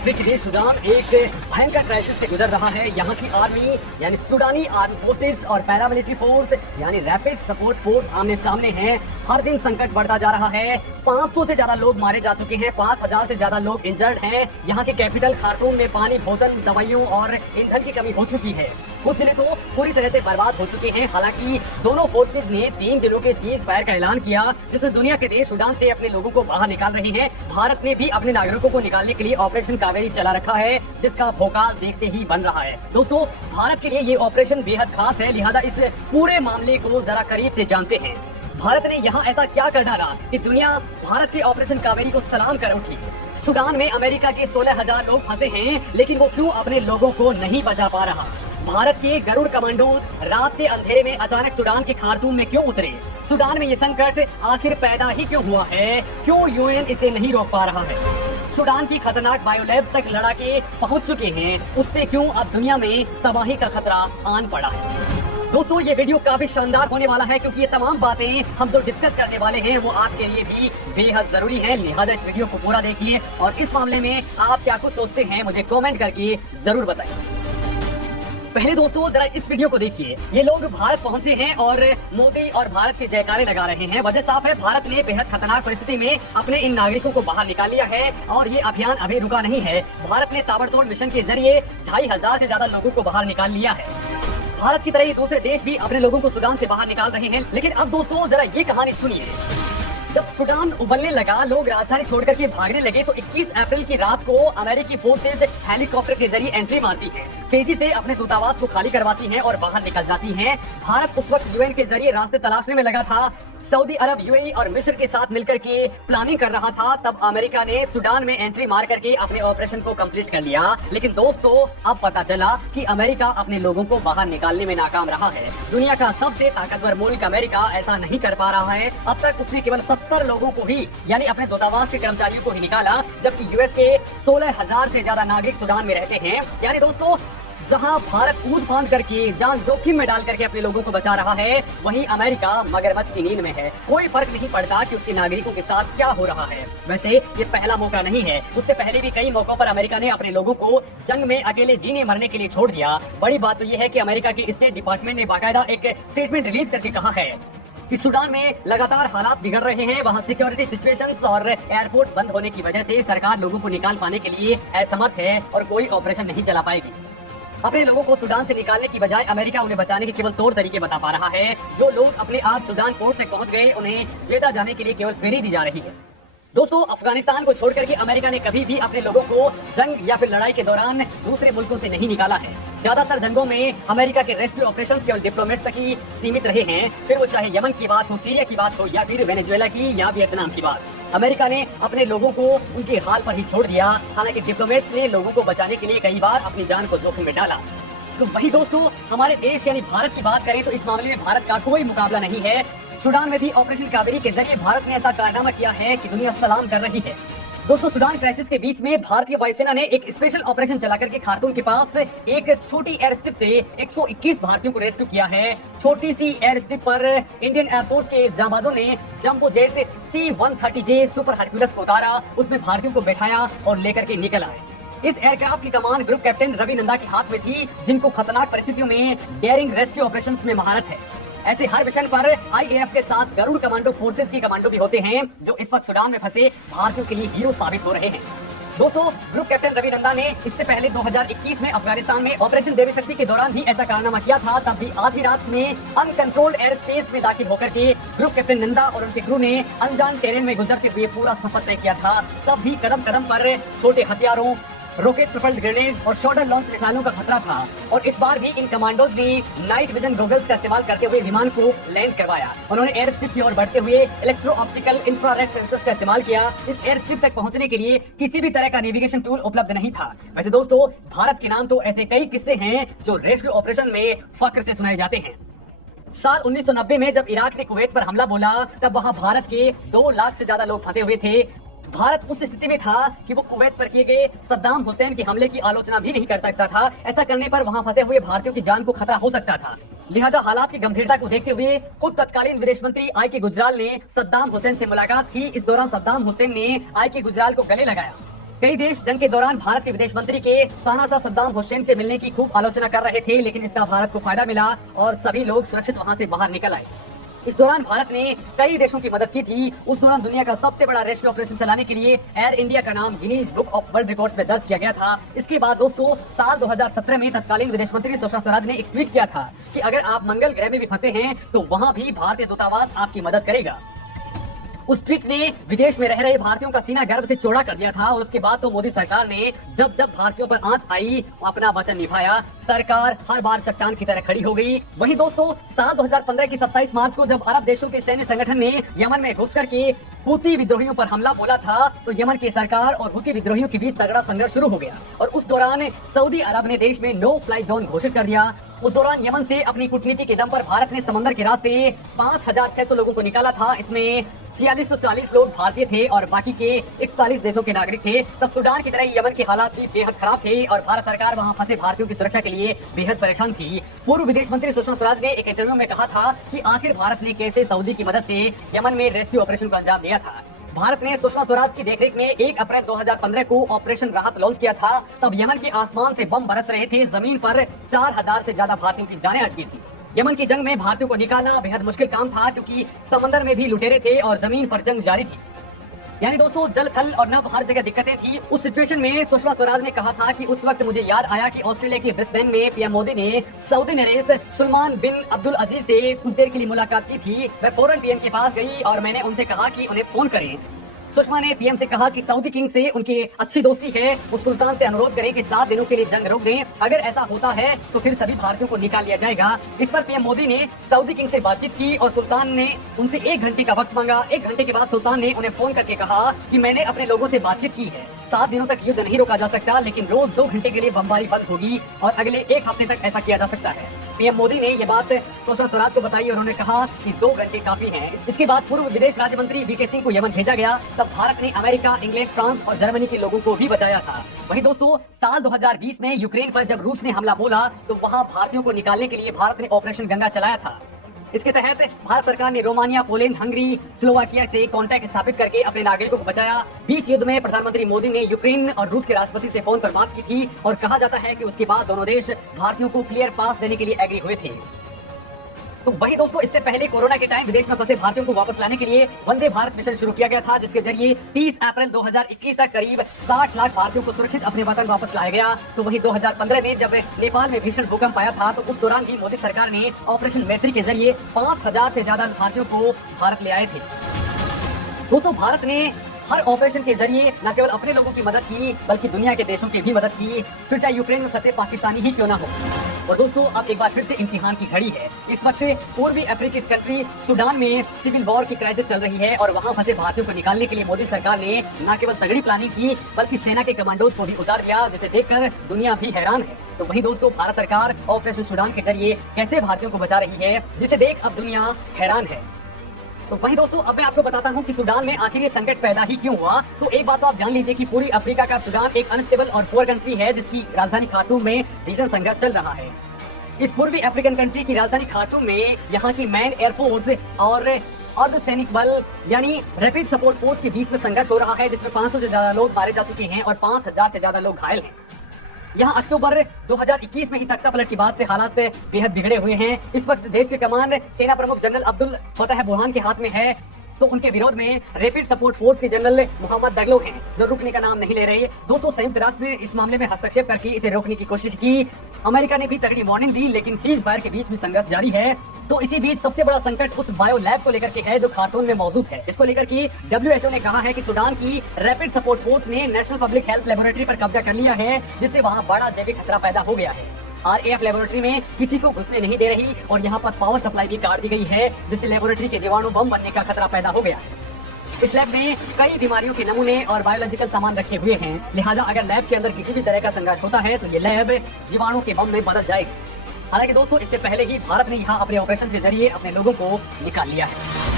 अफ्रीकी देश सूडान एक भयंकर क्राइसिस से गुजर रहा है। यहाँ की आर्मी यानी सूडानी आर्मी फोर्सेस और पैरामिलिट्री फोर्स यानी रैपिड सपोर्ट फोर्स आमने सामने हैं। हर दिन संकट बढ़ता जा रहा है। 500 से ज्यादा लोग मारे जा चुके हैं, 5000 से ज्यादा लोग इंजर्ड हैं। यहाँ के कैपिटल खार्तूम में पानी, भोजन, दवाइयों और ईंधन की कमी हो चुकी है। कुछ जिले तो पूरी तरह से बर्बाद हो चुके हैं। हालांकि दोनों फोर्सेज ने 3 दिनों के सीज फायर का ऐलान किया, जिसमें दुनिया के देश सूडान से अपने लोगों को बाहर निकाल रहे हैं। भारत ने भी अपने नागरिकों को निकालने के लिए ऑपरेशन कावेरी चला रखा है, जिसका भोकाल देखते ही बन रहा है। दोस्तों, भारत के लिए ये ऑपरेशन बेहद खास है, लिहाजा इस पूरे मामले को जरा करीब से जानते हैं। भारत ने यहाँ ऐसा क्या कर डाला कि दुनिया भारत के ऑपरेशन कावेरी को सलाम कर उठी। सूडान में अमेरिका के 16,000 लोग फंसे हैं, लेकिन वो क्यों अपने लोगों को नहीं बचा पा रहा? भारत के गरुड़ कमांडो रात के अंधेरे में अचानक सूडान के खार्तूम में क्यों उतरे? सूडान में ये संकट आखिर पैदा ही क्यों हुआ है? क्यों यूएन इसे नहीं रोक पा रहा है? सूडान की खतरनाक बायोलैब्स तक लड़ाके पहुंच चुके हैं, उससे क्यों अब दुनिया में तबाही का खतरा आन पड़ा है? दोस्तों, ये वीडियो काफी शानदार होने वाला है, क्योंकि ये तमाम बातें हम जो डिस्कस करने वाले हैं वो आपके लिए भी बेहद जरूरी है। लिहाजा इस वीडियो को पूरा देखिए और इस मामले में आप क्या कुछ सोचते हैं मुझे कमेंट करके जरूर बताइए। पहले दोस्तों जरा इस वीडियो को देखिए। ये लोग भारत पहुंचे हैं और मोदी और भारत के जयकारे लगा रहे हैं। वजह साफ है, भारत ने बेहद खतरनाक परिस्थिति में अपने इन नागरिकों को बाहर निकाल लिया है और ये अभियान अभी रुका नहीं है। भारत ने ताबड़तोड़ मिशन के जरिए 2500 से ज्यादा लोगों को बाहर निकाल लिया है। भारत की तरह ही दूसरे देश भी अपने लोगों को सूडान से बाहर निकाल रहे हैं। लेकिन अब दोस्तों जरा ये कहानी सुनिए। जब सूडान उबलने लगा, लोग राजधानी छोड़कर के भागने लगे, तो 21 अप्रैल की रात को अमेरिकी फोर्सेज हेलीकॉप्टर के जरिए एंट्री मारती हैं, तेजी से अपने दूतावास को खाली करवाती हैं और बाहर निकल जाती हैं। भारत उस वक्त यूएन के जरिए रास्ते तलाशने में लगा था। सऊदी अरब, यूएई और मिस्र के साथ मिलकर के प्लानिंग कर रहा था। तब अमेरिका ने सूडान में एंट्री मार करके अपने ऑपरेशन को कंप्लीट कर लिया। लेकिन दोस्तों, अब पता चला कि अमेरिका अपने लोगों को बाहर निकालने में नाकाम रहा है। दुनिया का सबसे ताकतवर मुल्क अमेरिका ऐसा नहीं कर पा रहा है। अब तक उसने केवल 70 लोगों को ही यानी अपने दूतावास के कर्मचारियों को ही निकाला, जबकि यूएस के 16,000 से ज्यादा नागरिक सूडान में रहते हैं। यानी दोस्तों, जहां भारत कूद फांद करके जान जोखिम में डाल करके अपने लोगों को बचा रहा है, वहीं अमेरिका मगरमच्छ की नींद में है। कोई फर्क नहीं पड़ता कि उसके नागरिकों के साथ क्या हो रहा है। वैसे ये पहला मौका नहीं है, उससे पहले भी कई मौकों पर अमेरिका ने अपने लोगों को जंग में अकेले जीने मरने के लिए छोड़ दिया। बड़ी बात तो ये है कि अमेरिका की स्टेट डिपार्टमेंट ने बाकायदा एक स्टेटमेंट रिलीज करके कहा है कि सूडान में लगातार हालात बिगड़ रहे हैं। वहां सिक्योरिटी सिचुएशंस और एयरपोर्ट बंद होने की वजह से सरकार लोगों को निकाल पाने के लिए असमर्थ है और कोई ऑपरेशन नहीं चला पाएगी। अपने लोगों को सूडान से निकालने की बजाय अमेरिका उन्हें बचाने के केवल तौर तरीके बता पा रहा है। जो लोग अपने आप सूडान पोर्ट तक पहुंच गए, उन्हें जेदा जाने के लिए केवल फेरी दी जा रही है। दोस्तों, अफगानिस्तान को छोड़कर के अमेरिका ने कभी भी अपने लोगों को जंग या फिर लड़ाई के दौरान दूसरे मुल्कों से नहीं निकाला है। ज्यादातर जंगों में अमेरिका के रेस्क्यू ऑपरेशंस केवल डिप्लोमेट्स तक ही सीमित रहे हैं, फिर वो चाहे यमन की बात हो, सीरिया की बात हो या फिर वेनेजुएला की या वियतनाम की बात। अमेरिका ने अपने लोगों को उनके हाल पर ही छोड़ दिया। हालांकि डिप्लोमेट्स ने लोगों को बचाने के लिए कई बार अपनी जान को जोखिम में डाला। तो वही दोस्तों, हमारे देश यानी भारत की बात करें तो इस मामले में भारत का कोई मुकाबला नहीं है। सूडान में भी ऑपरेशन कावेरी के जरिए भारत ने ऐसा कारनामा किया है कि दुनिया सलाम कर रही है। दोस्तों, सूडान क्राइसिस के बीच में भारतीय वायुसेना ने एक स्पेशल ऑपरेशन चलाकर के खार्तूम के पास एक छोटी एयर स्ट्रिप से 121 भारतीयों को रेस्क्यू किया है। छोटी सी एयर स्ट्रिप पर इंडियन एयरफोर्स के जांबाजों ने jumbo jet C-130J super Hercules को उतारा, उसमें भारतीयों को बैठाया और लेकर के निकल आए। इस एयरक्राफ्ट की कमान ग्रुप कैप्टन रवि नंदा के हाथ में थी, जिनको खतरनाक परिस्थितियों में डेयरिंग रेस्क्यू ऑपरेशंस में महारत है। ऐसे हर मिशन पर आईएएफ के साथ गरुड़ कमांडो फोर्सेज के कमांडो भी होते हैं, जो इस वक्त सूडान में फंसे भारतीयों के लिए हीरो साबित हो रहे हैं। दोस्तों, ग्रुप कैप्टन रवि नंदा ने इससे पहले 2021 में अफगानिस्तान में ऑपरेशन देवी शक्ति के दौरान भी ऐसा कारनामा किया था। तब भी आधी रात में अनकंट्रोल्ड एयर स्पेस में दाखिल होकर के ग्रुप कैप्टन नंदा और उनके क्रू ने अनजान टेरेन में गुजरते हुए पूरा सफर तय किया था। तब भी कदम कदम पर छोटे हथियारों, रॉकेट प्रोपेल्ड ग्रेनेड्स और शॉर्टर लॉन्च मिसाइलों का खतरा था। और इस बार भी इन कमांडोज ने नाइट विजन गॉगल्स का इस्तेमाल करते हुए विमान को लैंड करवाया। उन्होंने एयर स्ट्रिप की ओर बढ़ते हुए इलेक्ट्रो ऑप्टिकल इंफ्रारेड सेंसर्स का इस्तेमाल किया। इस एयर स्ट्रिप तक पहुंचने के लिए किसी भी तरह का नेविगेशन टूल उपलब्ध नहीं था। वैसे दोस्तों, भारत के नाम तो ऐसे कई किस्से हैं जो रेस्क्यू ऑपरेशन में फख्र से सुनाए जाते हैं। साल 1990 में जब इराक ने कुवैत पर हमला बोला, तब वहां भारत के 2 लाख से ज्यादा लोग फंसे हुए थे। भारत उस स्थिति में था कि वो कुवैत पर किए गए सद्दाम हुसैन के हमले की आलोचना भी नहीं कर सकता था। ऐसा करने पर वहां फंसे हुए भारतीयों की जान को खतरा हो सकता था। लिहाजा हालात की गंभीरता को देखते हुए खुद तत्कालीन विदेश मंत्री आई के गुजराल ने सद्दाम हुसैन से मुलाकात की। इस दौरान सद्दाम हुसैन ने आई के गुजराल को गले लगाया। कई देश जंग के दौरान भारत के विदेश मंत्री के तानाशाह सद्दाम हुसैन से मिलने की खूब आलोचना कर रहे थे, लेकिन इसका भारत को फायदा मिला और सभी लोग सुरक्षित वहां से बाहर निकल आए। इस दौरान भारत ने कई देशों की मदद की थी। उस दौरान दुनिया का सबसे बड़ा रेस्क्यू ऑपरेशन चलाने के लिए एयर इंडिया का नाम Guinness book of world records में दर्ज किया गया था। इसके बाद दोस्तों साल 2017 में तत्कालीन विदेश मंत्री सुषमा स्वराज ने एक ट्वीट किया था कि अगर आप मंगल ग्रह में भी फंसे हैं तो वहां भी भारतीय दूतावास आपकी मदद करेगा। उस ट्वीट ने विदेश में रह रहे भारतीयों का सीना गर्व से चौड़ा कर दिया था और उसके बाद तो मोदी सरकार ने जब जब भारतीयों पर आंच आई अपना वचन निभाया। सरकार हर बार चट्टान की तरह खड़ी हो गई। वहीं दोस्तों साल 2015 की 27 मार्च को जब अरब देशों के सैन्य संगठन ने यमन में घुस करके हुती विद्रोहियों पर हमला बोला था तो यमन की सरकार और हुती विद्रोहियों के बीच तगड़ा संघर्ष शुरू हो गया और उस दौरान सऊदी अरब ने देश में नो फ्लाई जोन घोषित कर दिया। उस दौरान यमन से अपनी कूटनीति के दम पर भारत ने समंदर के रास्ते 5,600 लोगों को निकाला था। इसमें 4640 लोग भारतीय थे और बाकी के 41 देशों के नागरिक थे। तब सूडान की तरह यमन के हालात भी बेहद खराब थे और भारत सरकार वहां फंसे भारतीयों की सुरक्षा के लिए बेहद परेशान थी। पूर्व विदेश मंत्री सुषमा स्वराज ने एक इंटरव्यू में कहा था कि आखिर भारत ने कैसे सऊदी की मदद से यमन में रेस्क्यू ऑपरेशन को अंजाम दिया था। भारत ने सुषमा स्वराज की देखरेख में 1 अप्रैल 2015 को ऑपरेशन राहत लॉन्च किया था। तब यमन के आसमान से बम बरस रहे थे। जमीन पर 4000 से ज्यादा भारतीयों की जानें अटकी थी। यमन की जंग में भारतीयों को निकालना बेहद मुश्किल काम था क्योंकि समंदर में भी लुटेरे थे और जमीन पर जंग जारी थी। यानी दोस्तों जल थल और नभ हर जगह दिक्कतें थी। उस सिचुएशन में सुषमा स्वराज ने कहा था कि उस वक्त मुझे याद आया कि ऑस्ट्रेलिया के ब्रिस्बेन में पीएम मोदी ने सऊदी नरेश सुलेमान बिन अब्दुल अजीज से कुछ देर के लिए मुलाकात की थी। मैं फौरन पीएम के पास गई और मैंने उनसे कहा कि उन्हें फोन करें। सुषमा ने पीएम से कहा कि सऊदी किंग से उनकी अच्छी दोस्ती है, वो सुल्तान से अनुरोध करें कि 7 दिनों के लिए जंग रोक दें। अगर ऐसा होता है तो फिर सभी भारतीयों को निकाल लिया जाएगा। इस पर पीएम मोदी ने सऊदी किंग से बातचीत की और सुल्तान ने उनसे 1 घंटे का वक्त मांगा। 1 घंटे के बाद सुल्तान ने उन्हें फोन करके कहा कि मैंने अपने लोगों से बातचीत की है। 7 दिनों तक युद्ध नहीं रोका जा सकता, लेकिन रोज 2 घंटे के लिए बमबारी बंद होगी और अगले 1 हफ्ते तक ऐसा किया जा सकता है। पीएम मोदी ने ये बात सुषमा स्वराज को बताई और उन्होंने कहा कि 2 घंटे काफी हैं। इसके बाद पूर्व विदेश राज्य मंत्री वीके सिंह को यमन भेजा गया। तब भारत ने अमेरिका, इंग्लैंड, फ्रांस और जर्मनी के लोगों को भी बचाया था। वहीं दोस्तों साल 2020 में यूक्रेन पर जब रूस ने हमला बोला तो वहां भारतीयों को निकालने के लिए भारत ने ऑपरेशन गंगा चलाया था। इसके तहत भारत सरकार ने रोमानिया, पोलैंड, हंगरी, स्लोवाकिया से कांटेक्ट स्थापित करके अपने नागरिकों को बचाया। बीच युद्ध में प्रधानमंत्री मोदी ने यूक्रेन और रूस के राष्ट्रपति से फोन पर बात की थी और कहा जाता है कि उसके बाद दोनों देश भारतीयों को क्लियर पास देने के लिए एग्री हुए थे। तो वही दोस्तों इससे पहले कोरोना के टाइम विदेश में फंसे भारतीयों को वापस लाने के लिए वंदे भारत मिशन शुरू किया गया था, जिसके जरिए 30 अप्रैल 2021 तक करीब 60 लाख भारतीयों को सुरक्षित अपने वतन वापस लाया गया। तो वही 2015 में जब नेपाल में भीषण भूकंप आया था तो उस दौरान भी मोदी सरकार ने ऑपरेशन मैत्री के जरिए 5000 से ज्यादा भारतीयों को भारत ले आए थे। दोस्तों भारत ने हर ऑपरेशन के जरिए न केवल अपने लोगों की मदद की बल्कि दुनिया के देशों की भी मदद की, फिर चाहे यूक्रेन में फंसे पाकिस्तानी ही क्यों ना हो। और दोस्तों अब एक बार फिर से इम्तिहान की घड़ी है। इस वक्त पूर्वी अफ्रीकी कंट्री सूडान में सिविल वॉर की क्राइसिस चल रही है और वहां फंसे भारतीयों को निकालने के लिए मोदी सरकार ने न केवल तगड़ी प्लानिंग की बल्कि सेना के कमांडोज को भी उतार दिया, जिसे देखकर दुनिया भी हैरान है। तो वही दोस्तों भारत सरकार ऑपरेशन सूडान के जरिए कैसे भारतीयों को बचा रही है, जिसे देख अब दुनिया हैरान है। तो वही दोस्तों अब मैं आपको बताता हूँ कि सूडान में आखिर ये संकट पैदा ही क्यों हुआ। तो एक बात तो आप जान लीजिए कि पूरी अफ्रीका का सूडान एक अनस्टेबल और पुअर कंट्री है, जिसकी राजधानी खार्तूम में भीषण संघर्ष चल रहा है। इस पूर्वी अफ्रीकन कंट्री की राजधानी खार्तूम में यहाँ की मैन एयरफोर्स और अर्धसैनिक बल यानी रैपिड सपोर्ट फोर्स के बीच में संघर्ष हो रहा है, जिसमें 500 से ज्यादा लोग मारे जा चुके हैं और 5000 से ज्यादा लोग घायल हैं। यहाँ अक्टूबर 2021 में ही तख्ता पलट के बाद से हालात बेहद बिगड़े हुए हैं। इस वक्त देश की कमान सेना प्रमुख जनरल अब्दुल फतह बुरहान के हाथ में है, तो उनके विरोध में रैपिड सपोर्ट फोर्स के जनरल मोहम्मद दगलो हैं जो रुकने का नाम नहीं ले रहे। दोस्तों संयुक्त राष्ट्र ने इस मामले में हस्तक्षेप करके इसे रोकने की कोशिश की। अमेरिका ने भी तगड़ी वार्निंग दी, लेकिन सीज फायर के बीच में संघर्ष जारी है। तो इसी बीच सबसे बड़ा संकट उस बायो लैब को लेकर के है जो खार्तूम में मौजूद है। इसको लेकर की WHO ने कहा है कि सूडान की रैपिड सपोर्ट फोर्स ने नेशनल पब्लिक हेल्थ लेबोरेटरी पर कब्जा कर लिया है, जिससे वहाँ बड़ा जैविक खतरा पैदा हो गया है। RAF लेबोरेटरी में किसी को घुसने नहीं दे रही और यहाँ पर पावर सप्लाई भी काट दी गई है, जिससे लेबोरेटरी के जीवाणु बम बनने का खतरा पैदा हो गया है। इस लैब में कई बीमारियों के नमूने और बायोलॉजिकल सामान रखे हुए हैं, लिहाजा अगर लैब के अंदर किसी भी तरह का संघर्ष होता है तो ये लैब जीवाणु के बम में बदल जाएगी। हालांकि दोस्तों इससे पहले ही भारत ने यहाँ अपने ऑपरेशन के जरिए अपने लोगों को निकाल लिया है।